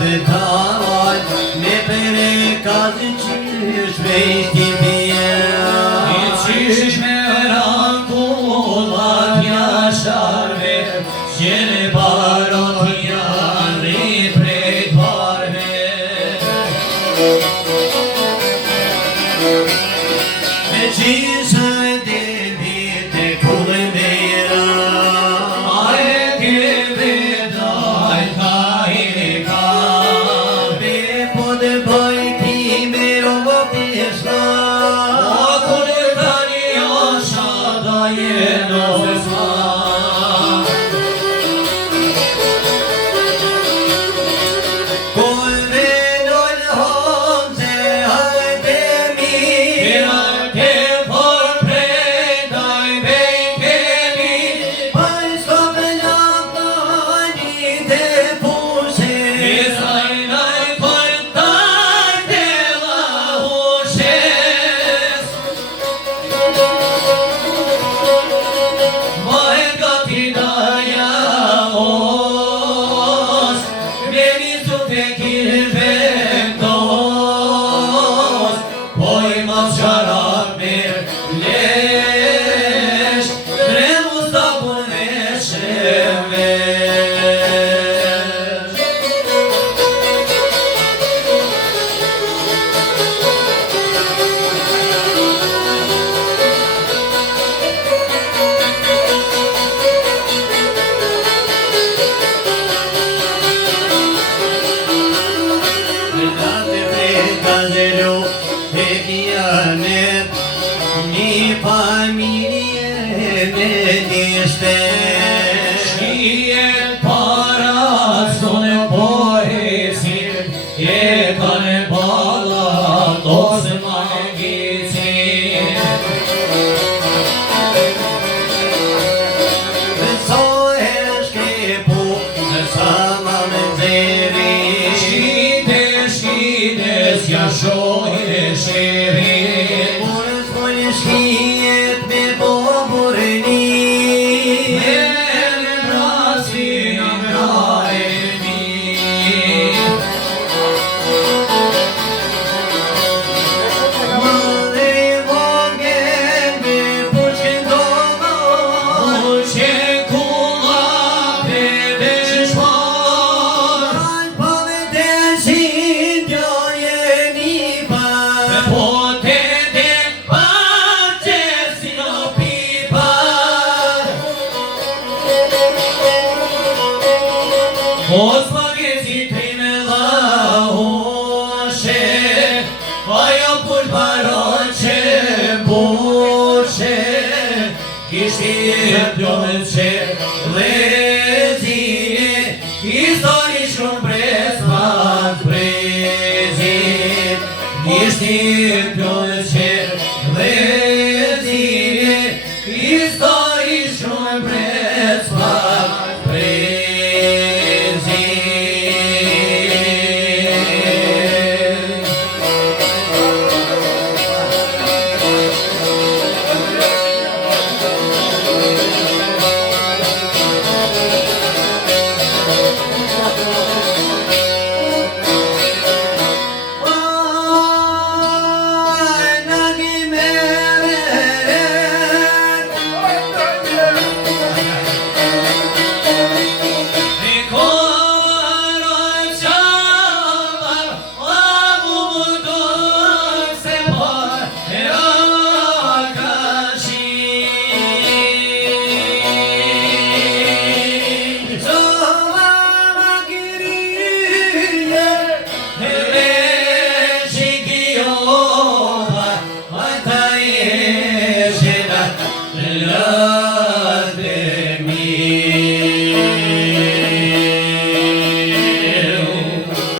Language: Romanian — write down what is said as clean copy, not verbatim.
dhe tavaj, me pere kazi qysh me ishti bjerë. I qysh me rankullat jasharve, qene barat janë rrit prej parve. Me qishë dhe vite kullë mera, A e keve daj ka i ka, me po dhe bëj ti me rovo pishna. o kune tani asha da jeno zma. Kull venoj hon se hajde mi, Kena ke por prej daj bejkeli, paj s'ka me lakaj një dhe pushe. Izajnaj por taj te la hushes. Ma e gati daja os, Vjeni su te vendos, Poj ma qarat mir lesh, Dremu sta pun veshevesh. Vëllate preta zelo e kiamet, një familje me njështë. Shkijet para sone poesin, Jetan e balat ose magicin. So e shkepu në sama me zeri, Shkites ja shoje shirin, Urës po një shkijet me boburni, Me në brasin ngrajni. më dhe i vogel me pushkin domon. Uqe kulla pede shpar, Aj po me desin kjo jeni pa, Po te de pace si no pipar. Os magazin prime la hoshe, Ajo pur baron që bushe, Kishti e pjomet që lezine, Histori shumë pres pak prezit, Kishti e pjomet